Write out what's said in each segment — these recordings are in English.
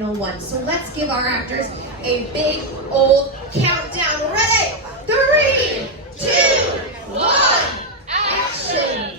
final one. So let's give our actors a big old countdown. Ready? 3, 2, 1, action!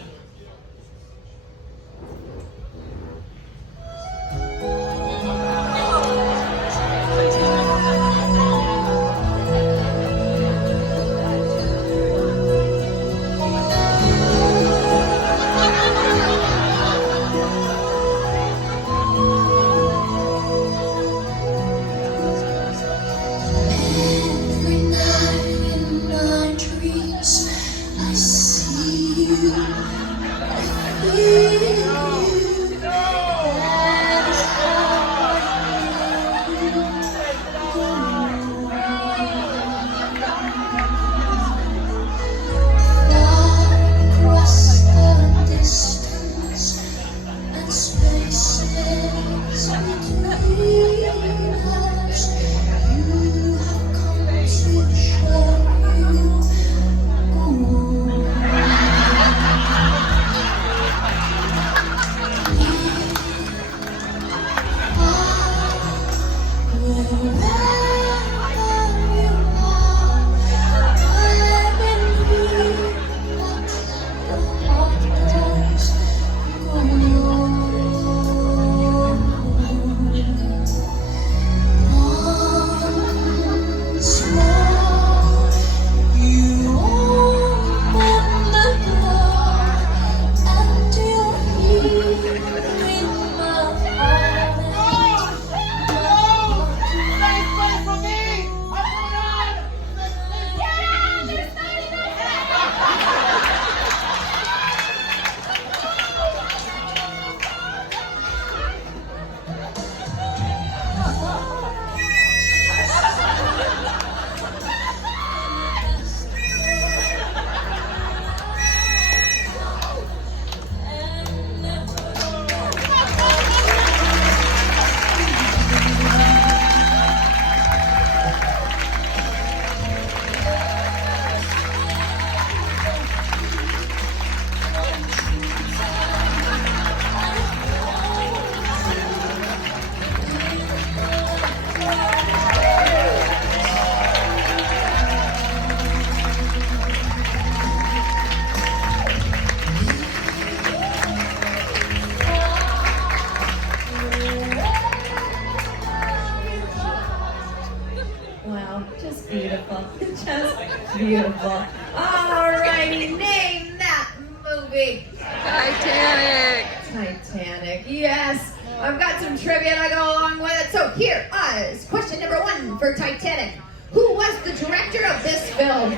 Every night in my dreams, I see you, I feel you. That is how I fly across the distance and spaces between us. You have come to show you. Once more, you open the door, and you're here in my heart. Wow, just beautiful. Just beautiful. Alrighty, name that movie. Titanic. Titanic, yes. I've got some trivia to go along with it. So here is question number 1 for Titanic. Who was the director of this film?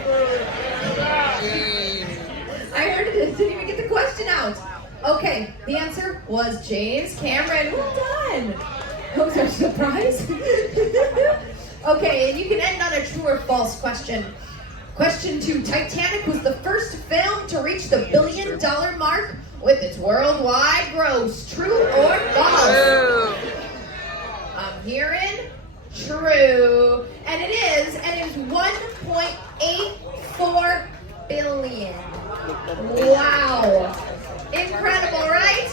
I heard it, didn't even get the question out. Okay, the answer was James Cameron. Well done. Was there a surprise? Okay, and you can end on a true or false question. Question 2, Titanic was the first film to reach the $1 billion mark with its worldwide gross. True or false? True. I'm hearing true. And it is 1.84 billion. Wow. Incredible, right?